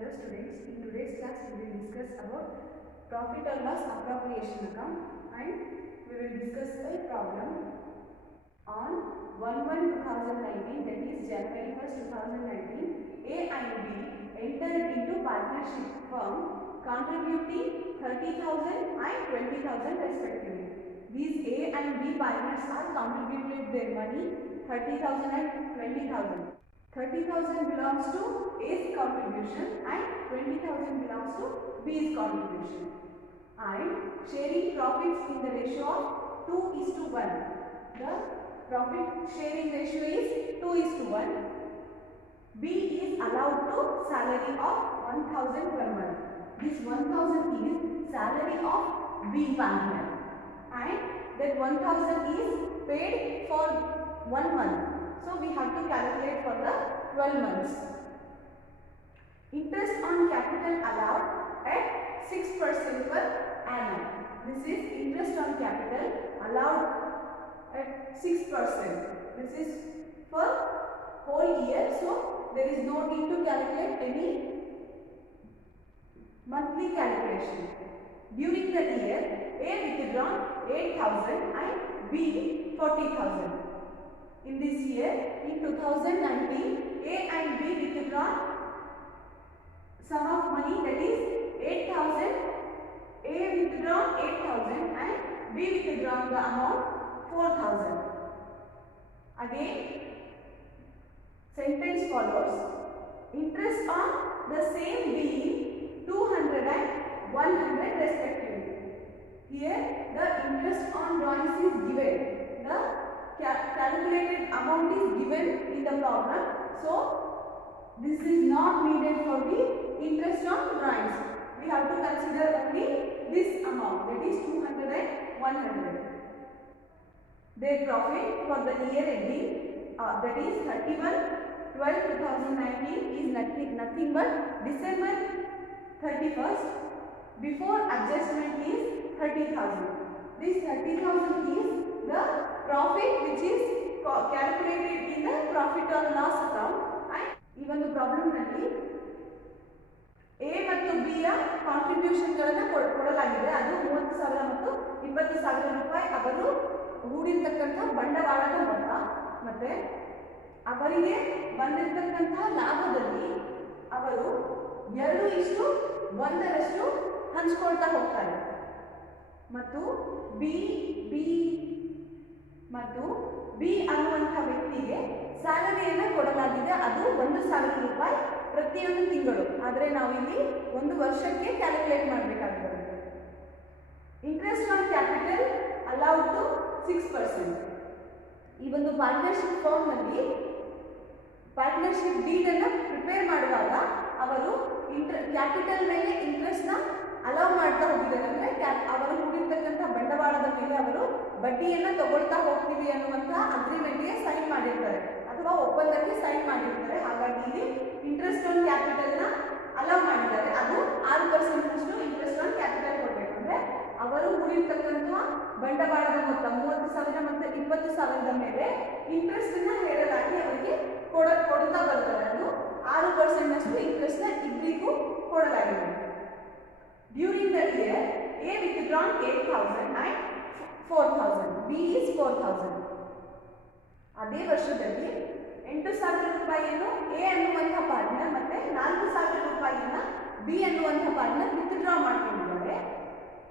Hello students, in today's class we will discuss about profit or loss appropriation account and we will discuss a problem on 1/1/2019, that is January 1st 2019. A and B entered into partnership firm contributing 30,000 and 20,000 respectively. These A and B partners are contributed their money 30,000 and 20,000. 30,000 belongs to A's contribution and 20,000 belongs to B's contribution, and sharing profits in the ratio of 2:1. The profit sharing ratio is 2:1. B is allowed to salary of 1,000 per month. This 1,000 is salary of B partner, and that 1,000 is paid for 1 month. So we have to calculate for the 12 months. Interest on capital allowed at 6% per annum. This is interest on capital allowed at 6%. This is for whole year, so there is no need to calculate any monthly calculation. During the year, A withdrawn 8,000 and B 40,000. In this year, in 2019, A and B withdrawn sum of money, that is 8,000. A withdrawn 8,000 and B withdrawn the amount 4,000. Again, sentence follows. Interest on the same being 200 and 100 respectively. Here, the interest on drawings is given. The calculated amount is given in the problem, so this is not needed for the interest on drawings. We have to consider only this amount, that is 200 and 100. Their profit for the year ending, that is 31/12/2019, is nothing but December 31st. Before adjustment is 30,000. This 30,000 is the profit which is calculated in the profit or loss account. And even the problem ನಲ್ಲಿ A ಮತ್ತು B ಯ contribution ಗಳನ್ನು ಕೊಡಲಾಗಿದೆ. ಅದು 30,000 ಮತ್ತು 20,000 ರೂಪಾಯಿ ಅವರು ಹೂಡಿರ್ತಕ್ಕಂಥ ಬಂಡವಾಳದ ಮೊತ್ತ, ಮತ್ತೆ ಅವರಿಗೆ ಬಂದಿರತಕ್ಕಂಥ ಲಾಭದಲ್ಲಿ ಅವರು 2:1 ಹಂಚಿಕೊಳ್ತಾ ಹೋಗ್ತಾರೆ. ಮತ್ತು ಬಿ ಅನ್ನುವಂಥ ವ್ಯಕ್ತಿಗೆ ಸ್ಯಾಲರಿಯನ್ನು ಕೊಡಲಾಗಿದೆ. ಅದು 1,000 ರೂಪಾಯಿ ಪ್ರತಿಯೊಂದು ತಿಂಗಳು. ಆದರೆ ನಾವು ಇಲ್ಲಿ 1 ವರ್ಷಕ್ಕೆ ಕ್ಯಾಲ್ಕುಲೇಟ್ ಮಾಡಬೇಕಾಗಿದೆ. Interest on capital allowed to 6%. ಈ ಒಂದು ಪಾರ್ಟ್ನರ್ಶಿಪ್ ಫಾರ್ಮ್ ನಲ್ಲಿ ಪಾರ್ಟ್ನರ್ಶಿಪ್ ಡೀಡ್ ಅನ್ನು ಪ್ರಿಪೇರ್ ಮಾಡುವಾಗ ಅವರು ಕ್ಯಾಪಿಟಲ್ ಮೇಲೆ ಇಂಟ್ರೆಸ್ಟ್ ನ ಅಲೌ ಮಾಡ್ತಾ ಹೋಗಿದ್ದಾರೆ. ಅಂದ್ರೆ ಅವರು ಹೂಡಿರ್ತಕ್ಕಂಥ ಬಂಡವಾಳದ ಮೇಲೆ ಅವರು ಬಡ್ಡಿಯನ್ನು ತಗೊಳ್ತಾ ಹೋಗ್ತೀವಿ ಅನ್ನುವಂಥ ಅಗ್ರಿಮೆಂಟ್ಗೆ ಸೈನ್ ಮಾಡಿರ್ತಾರೆ ಅಥವಾ ಒಪ್ಪಂದಕ್ಕೆ ಸೈನ್ ಮಾಡಿರ್ತಾರೆ. ಹಾಗಾಗಿ ಇಲ್ಲಿ ಇಂಟ್ರೆಸ್ಟ್ ಆನ್ ಕ್ಯಾಪಿಟಲ್ ನ ಅಲೌ ಮಾಡಿದ್ದಾರೆ. ಅದು 6% ಇಂಟ್ರೆಸ್ಟ್ ಆನ್ ಕ್ಯಾಪಿಟಲ್ ಕೊಡಬೇಕು. ಅಂದ್ರೆ ಅವರು ಹೂಡಿರ್ತಕ್ಕಂಥ ಬಂಡವಾಳದ ಮೊತ್ತ 30,000 ಮತ್ತು 20,000 ಮೇಲೆ ಇಂಟ್ರೆಸ್ಟ್ ಅನ್ನ ಹೇರಲಾಗಿ ಅವರಿಗೆ ಕೊಡ್ತಾ ಬರ್ತಾರೆ. ಅದು 6% ಇಂಟ್ರೆಸ್ಟ್ ನ ಇಬ್ಬರಿಗೂ ಕೊಡಲಾಗಿದೆ. During the year, A withdrawn 8,000 and 4,000. B is 4,000. ಅದೇ ವರ್ಷದಲ್ಲಿ 8,000 ರೂಪಾಯಿಯನ್ನು A ಅನ್ನುವಂಥ ಪಾರ್ಟ್ನರ್ ಮತ್ತೆ 4,000 ರೂಪಾಯಿಯನ್ನ B ಅನ್ನುವಂಥ ಪಾರ್ಟ್ನರ್ ವಿತ್ಡ್ರಾ ಮಾಡ್ಕೊಂಡಿದ್ದಾರೆ.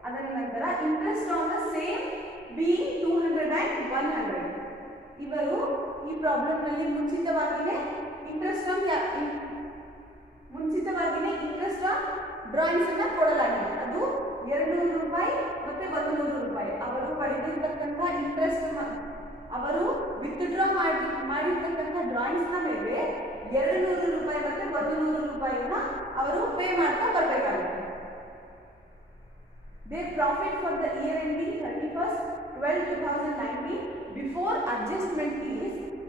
ಅದರ ನಂತರ interest on the same B 200 and 100. ಇವರು ಈ ಪ್ರಾಬ್ಲಮ್ ನಲ್ಲಿ ಮುಂಚಿತವಾಗಿಯೇ ಇಂಟ್ರೆಸ್ಟ್ ಆನ್ ಡ್ರಾಯಿಂಗ್ಸ್ ಅನ್ನ ಕೊಡಲಾಗಿದೆ. ಅದು 200 ರೂಪಾಯಿ ಮತ್ತೆ 100 ರೂಪಾಯಿ. ಅವರು ಪಡೆದಿರ್ತಕ್ಕಂಥ ಇಂಟ್ರೆಸ್ಟ್, ಅವರು ವಿತ್ಡ್ರಾ ಮಾಡಿರ್ತಕ್ಕಂಥ ಡ್ರಾಯಿಂಗ್ಸ್ ನ ಮೇಲೆ 200 ರೂಪಾಯಿ ಮತ್ತೆ 100 ರೂಪಾಯಿಯನ್ನ ಅವರು ಪೇ ಮಾಡ್ತಾ ಬರಬೇಕಾಗುತ್ತೆ. Their profit for the year ending 31/12/2019 before adjustment is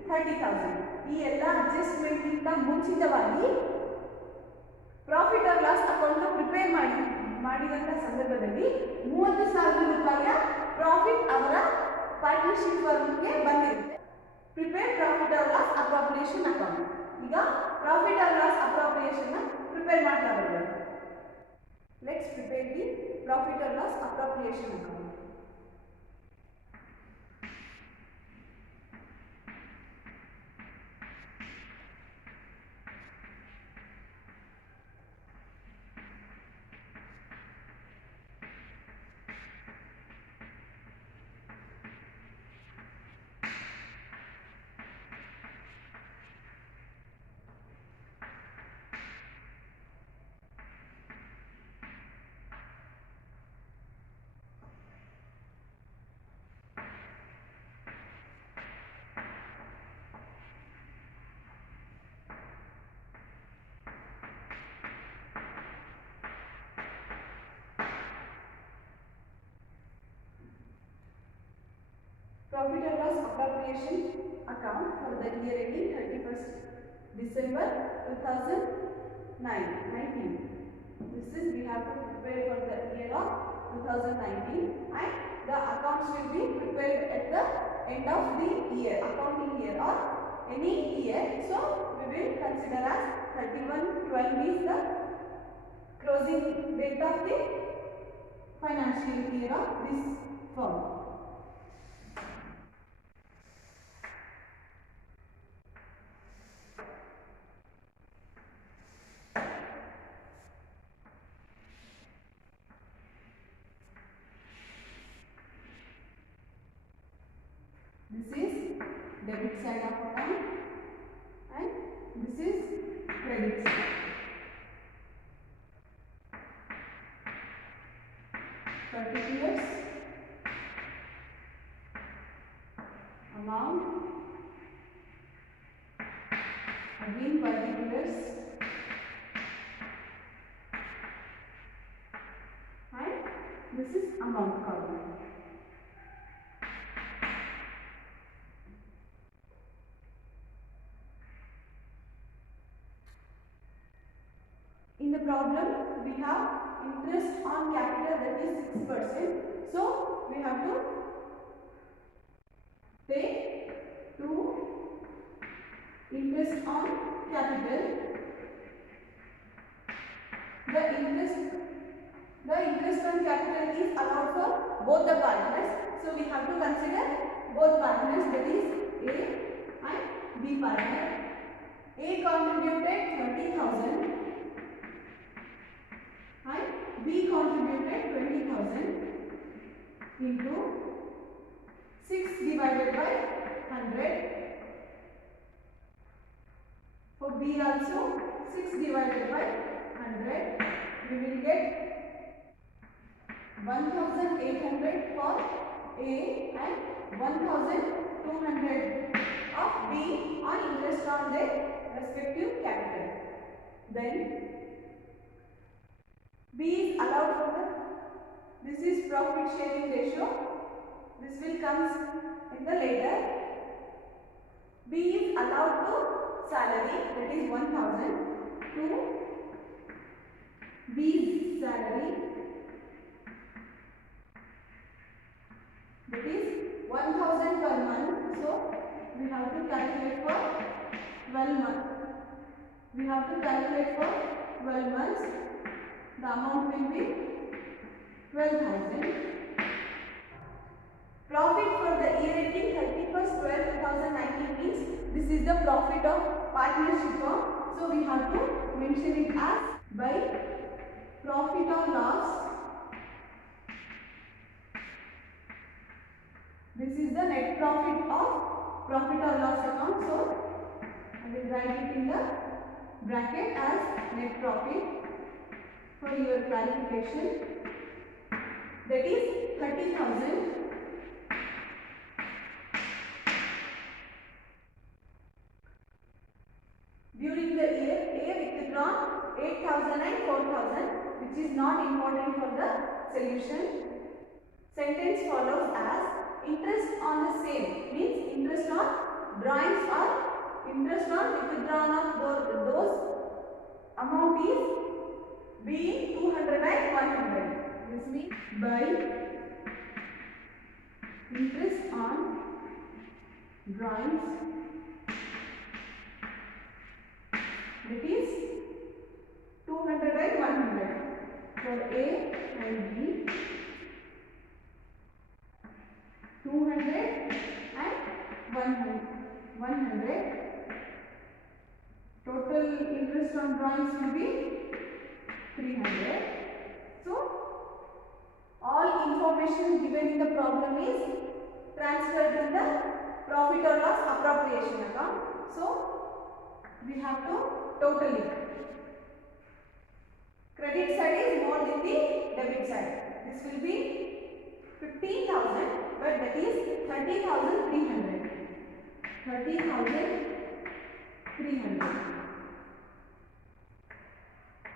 30,000. ಈ ಎಲ್ಲ ಅಡ್ಜಸ್ಟ್ಮೆಂಟ್ ಇಂದ ಮುಂಚಿತವಾಗಿ profit or loss account prepare ಮಾಡಿದಂಥ ಸಂದರ್ಭದಲ್ಲಿ 30,000 ರೂಪಾಯಿಯ ಪ್ರಾಫಿಟ್ ಅವರ ಪಾರ್ಟ್ನರ್ಶಿಪ್ ಫರ್ಮ್ಗೆ ಬಂದಿರುತ್ತೆ. Prepare profit or loss appropriation account. ಈಗ profit or loss appropriation prepare ಮಾಡ್ತಾ Let's prepare the profit or loss appropriation account. Profit or loss appropriation account for the year ending 31st December 2019. This is we have to prepare for the year of 2019, and the accounts will be prepared at the end of the year, accounting year or any year. So we will consider as 31/12 is the closing date of the financial year of this firm. This is debit side of account and this is credit side. Particulars, amount, again particulars, and this is amount column. In the problem, we have interest on capital, that is 6%. So we have to take to interest on capital. The interest on capital is allowed for both the partners. So we have to consider both partners, that is A and B partner. A contributed 30,000. and B contributed 20,000 into 6 divided by 100. For B also 6 divided by 100. We will get 1,800 for A and 1,200 of B on interest on their respective capital. Then B is allowed for this is profit sharing ratio. This will comes in the later. B is allowed to salary, that is 1,000 to B's salary, that is 1,000 per month. So we have to calculate for 12 months. We have to calculate for 12 months. The amount will be 12,000. Profit for the year ending 31/12/2019 means this is the profit of partnership firm. So we have to mention it as by profit or loss. This is the net profit of profit or loss account. So I will write it in the bracket as net profit. For your clarification, that is 30,000 during the year. A withdrawn 8,000 and 4,000, which is not important for the solution. Sentence follows as interest on the same means interest on drawings or interest on withdrawn of those amount is being 200 and 100. This means by interest on drawings, that is 200 and 100 for A on drawings will be 300. So all information given in the problem is transferred in the profit or loss appropriation account. So we have to total it. Credit side is more than the debit side. This will be 15,000, but that is 30,300. 30,300.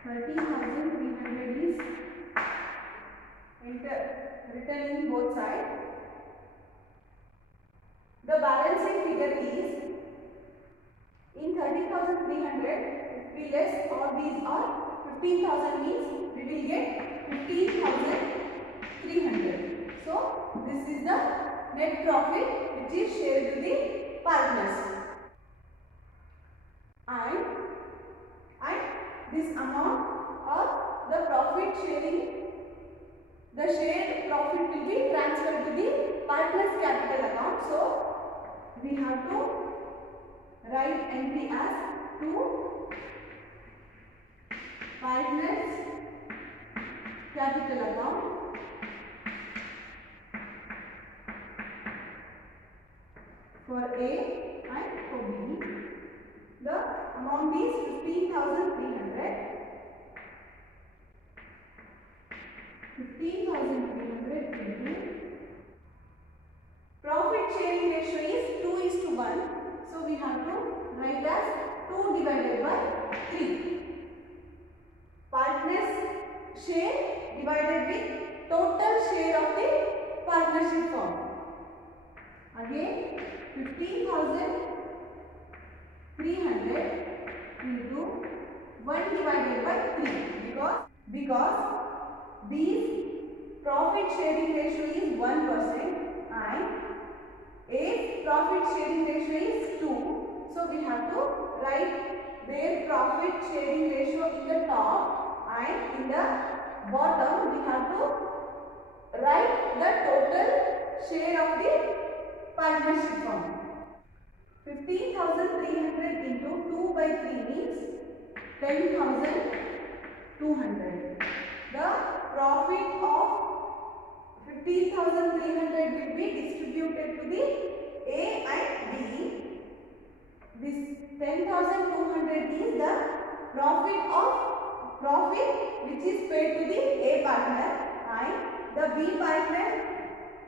30,300 is written in both sides. The balancing figure is in 30,300. If we less all these are 15,000 means we will get 15,300. So this is the net profit which is shared to the partners. And this amount of the profit sharing, the shared profit will be transferred to the partners capital account. So we have to write entry as to partners capital account for A and for B. The amount is 15,300. 15,300 into profit sharing ratio is 2:1. So we have to write as 2 divided by 3. Partners share divided with total share of the partnership firm. Again 15,300 into 1 divided by 3 because these profit sharing ratio is 1% and A profit sharing ratio is 2. So we have to write their profit sharing ratio in the top and in the bottom we have to write the total share of the partnership firm. 15,300 into 2 by 3 means 10,200. The profit of 15,300 will be distributed to the A and B. This 10,200 is the profit which is paid to the A partner, and the B partner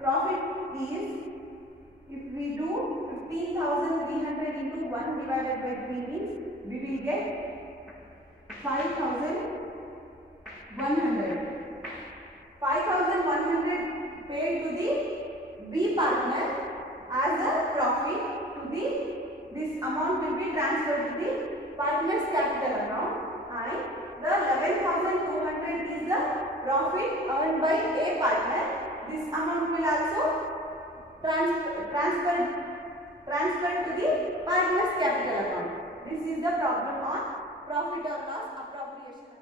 profit is, if we do 15,300 into 1 divided by 3 means we will get 5,100. 5,100 paid to the B partner as a profit to the, this amount will be transferred to the partner's capital account, and the 11,200 is the profit earned by A partner. This amount will also transferred to the partner's capital account. This is the problem on profit or loss appropriation.